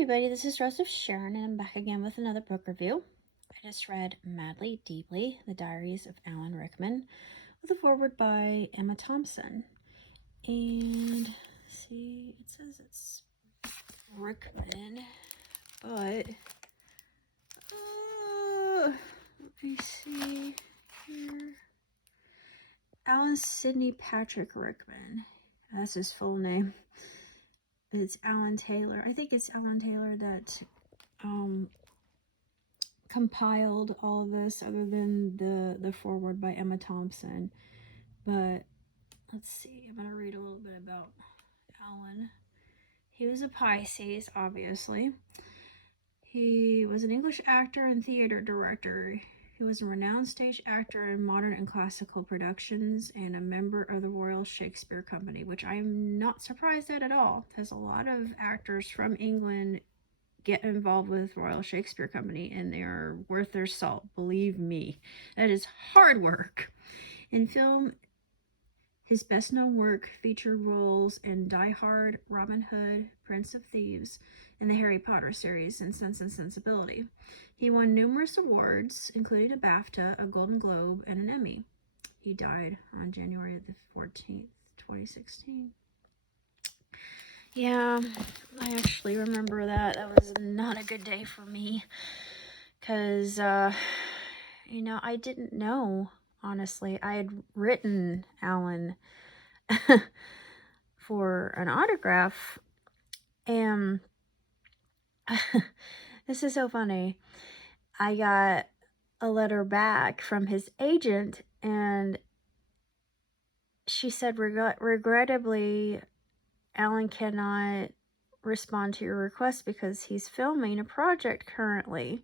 everybody, this is Rose of Sharon, and I'm back again with another book review. I just read Madly Deeply, The Diaries of Alan Rickman, with a foreword by Emma Thompson. And, see, it says it's Rickman, but, let me see here. Alan Sidney Patrick Rickman, that's his full name. It's Alan Taylor. I think it's Alan Taylor that, compiled all of this, other than the foreword by Emma Thompson. But let's see, I'm going to read a little bit about Alan. He was a Pisces, obviously. He was an English actor and theater director. He was a renowned stage actor in modern and classical productions and a member of the Royal Shakespeare Company, which I'm not surprised at all, because a lot of actors from England get involved with Royal Shakespeare Company, and they are worth their salt. Believe me, that is hard work. In film, his best-known work featured roles in Die Hard, Robin Hood, Prince of Thieves, and the Harry Potter series, and Sense and Sensibility. He won numerous awards, including a BAFTA, a Golden Globe, and an Emmy. He died on January the 14th, 2016. Yeah, I actually remember that. That was not a good day for me. Because, you know, I didn't know, honestly. I had written Alan for an autograph. And this is so funny. I got a letter back from his agent, and she said, regrettably, Alan cannot respond to your request because he's filming a project currently.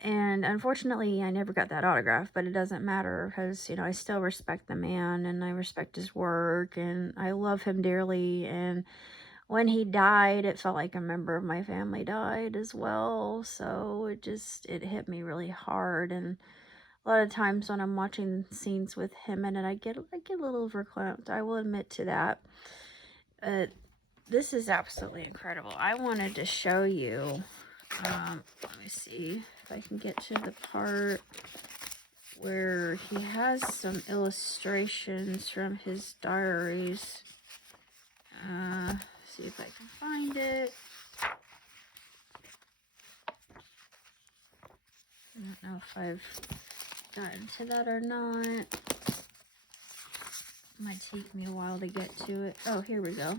And unfortunately, I never got that autograph, but it doesn't matter because, you know, I still respect the man and I respect his work and I love him dearly. And when he died, it felt like a member of my family died as well. So it hit me really hard. And a lot of times when I'm watching scenes with him in it, I get a little verklempt. I will admit to that. This is absolutely incredible. I wanted to show you, let me see if I can get to the part where he has some illustrations from his diaries. See if I can find it. I don't know if I've gotten to that or not. It might take me a while to get to it. Oh, here we go.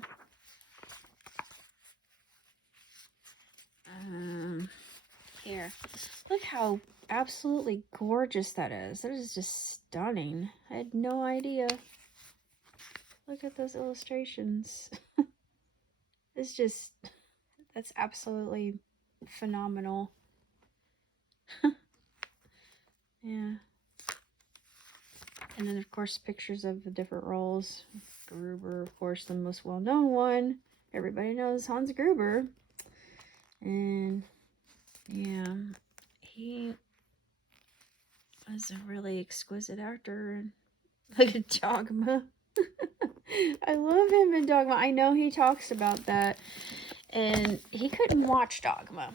Here. Look how absolutely gorgeous that is. That is just stunning. I had no idea. Look at those illustrations. It's just, that's absolutely phenomenal. Yeah. And then, of course, pictures of the different roles. Gruber, of course, the most well-known one. Everybody knows Hans Gruber. And, yeah, he was a really exquisite actor. Look at Dogma. I love him in Dogma. I know he talks about that. And he couldn't watch Dogma,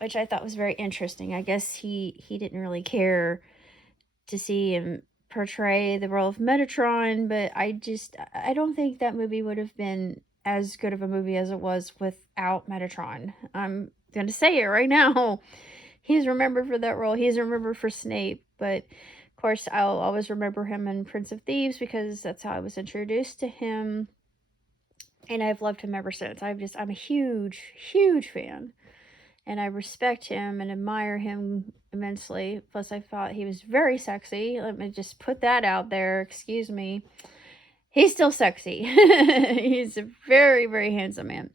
which I thought was very interesting. I guess he didn't really care to see him portray the role of Metatron, but I don't think that movie would have been as good of a movie as it was without Metatron. I'm going to say it right now. He's remembered for that role. He's remembered for Snape, but of course I'll always remember him in Prince of Thieves because that's how I was introduced to him. And I've loved him ever since. I'm a huge, huge fan. And I respect him and admire him immensely. Plus, I thought he was very sexy. Let me just put that out there. Excuse me. He's still sexy. He's a very, very handsome man.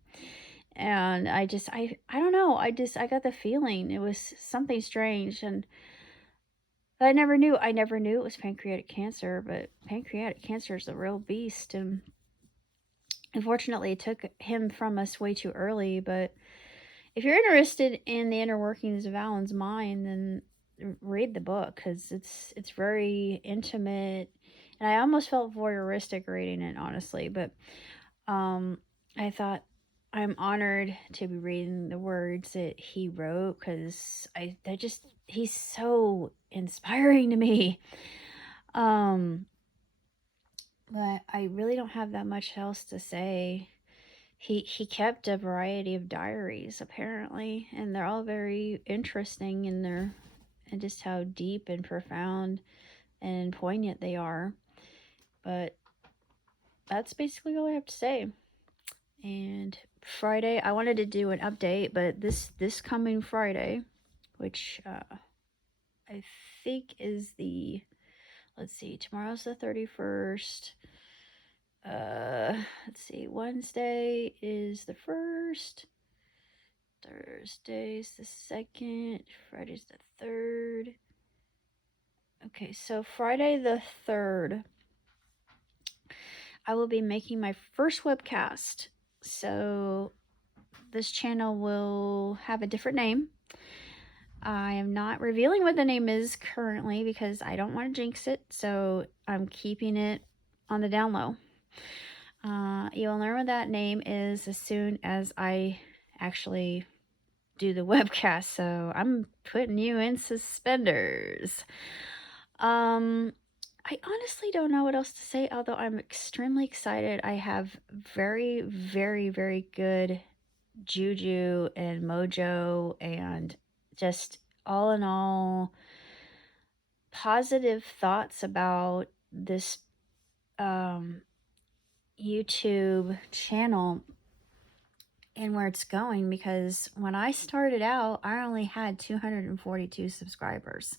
And I don't know. I got the feeling it was something strange. And I never knew it was pancreatic cancer. But pancreatic cancer is a real beast. And unfortunately, it took him from us way too early. But if you're interested in the inner workings of Alan's mind, then read the book because it's very intimate, and I almost felt voyeuristic reading it, honestly. But I thought, I'm honored to be reading the words that he wrote because he's so inspiring to me. Um, but I really don't have that much else to say. He kept a variety of diaries apparently, and they're all very interesting in their and just how deep and profound and poignant they are. But that's basically all I have to say. And Friday, I wanted to do an update, but this coming Friday, which I think is the, let's see, tomorrow's the 31st. Let's see, Wednesday is the 1st, Thursday's the 2nd, Friday's the 3rd. Okay, so Friday the 3rd, I will be making my first webcast. So this channel will have a different name. I am not revealing what the name is currently because I don't want to jinx it. So I'm keeping it on the down low. You'll learn what that name is as soon as I actually do the webcast. So I'm putting you in suspenders. I honestly don't know what else to say, although I'm extremely excited. I have very, very, very good juju and mojo, and just all in all, positive thoughts about this YouTube channel and where it's going, because when I started out, I only had 242 subscribers.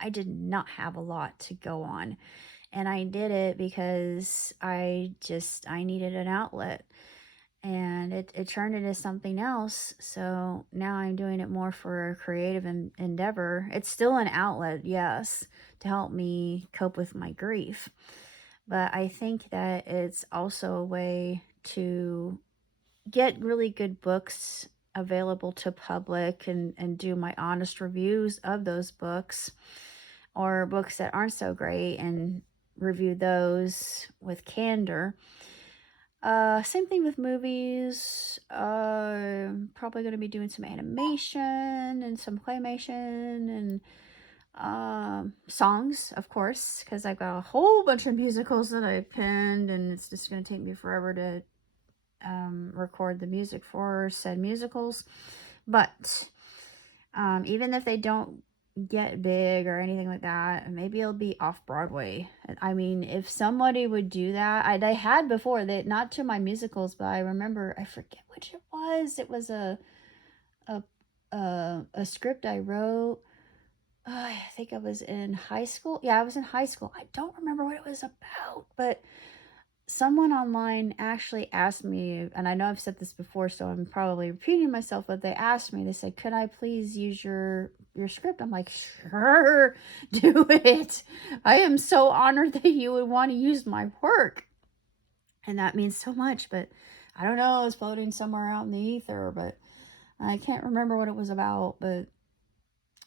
I did not have a lot to go on. And I did it because I needed an outlet. And it turned into something else. So now I'm doing it more for a creative endeavor. It's still an outlet, yes, to help me cope with my grief. But I think that it's also a way to get really good books available to public and do my honest reviews of those books, or books that aren't so great, and review those with candor. Same thing with movies. Probably going to be doing some animation and some claymation and songs, of course, because I've got a whole bunch of musicals that I pinned, and it's just going to take me forever to record the music for said musicals. But even if they don't get big or anything like that, maybe it'll be off Broadway. I mean, if somebody would do that, they had before, they not to my musicals, but I remember, I forget which it was. It was a script I wrote. I think I was in high school. Yeah, I was in high school. I don't remember what it was about, but someone online actually asked me, and I know I've said this before, so I'm probably repeating myself, but they asked me, they said, could I please use your script? I'm like, sure, do it. I am so honored that you would want to use my work. And that means so much, but I don't know, it's floating somewhere out in the ether, but I can't remember what it was about. But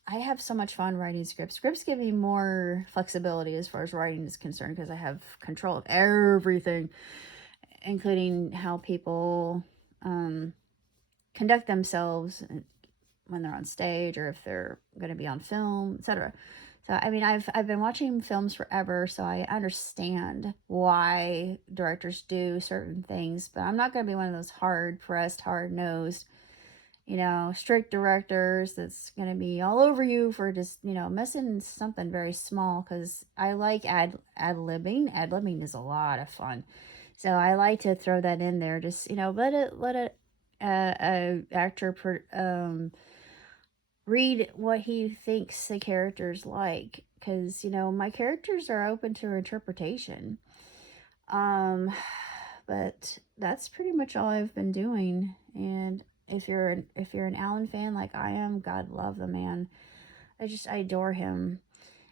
I have so much fun writing scripts. Scripts give me more flexibility as far as writing is concerned, because I have control of everything, including how people conduct themselves when they're on stage, or if they're going to be on film, etc. So, I mean, I've been watching films forever, so I understand why directors do certain things, but I'm not going to be one of those hard-pressed, hard-nosed, strict directors that's going to be all over you for just, missing something very small, because I like ad-libbing. Ad-libbing is a lot of fun. So I like to throw that in there. Just, let a actor read what he thinks the character's like, because, my characters are open to interpretation. But that's pretty much all I've been doing. And if you're an Alan fan like I am, God love the man. I adore him.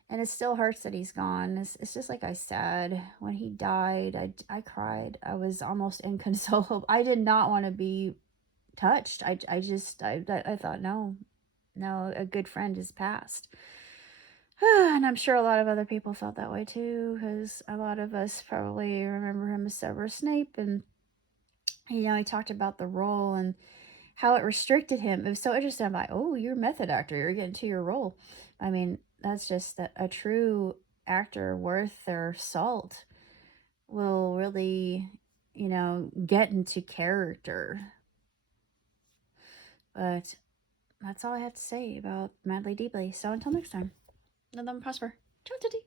And it still hurts that he's gone. It's just like I said, when he died, I cried. I was almost inconsolable. I did not want to be touched. I thought, no, a good friend has passed. And I'm sure a lot of other people felt that way too, because a lot of us probably remember him as Severus Snape, and you know, he talked about the role and how it restricted him. It was so interesting. I'm like, oh, you're a method actor. You're getting to your role. I mean, that's just that a true actor worth their salt will really, you know, get into character. But that's all I have to say about Madly Deeply. So until next time, let them prosper. Ciao, Titty.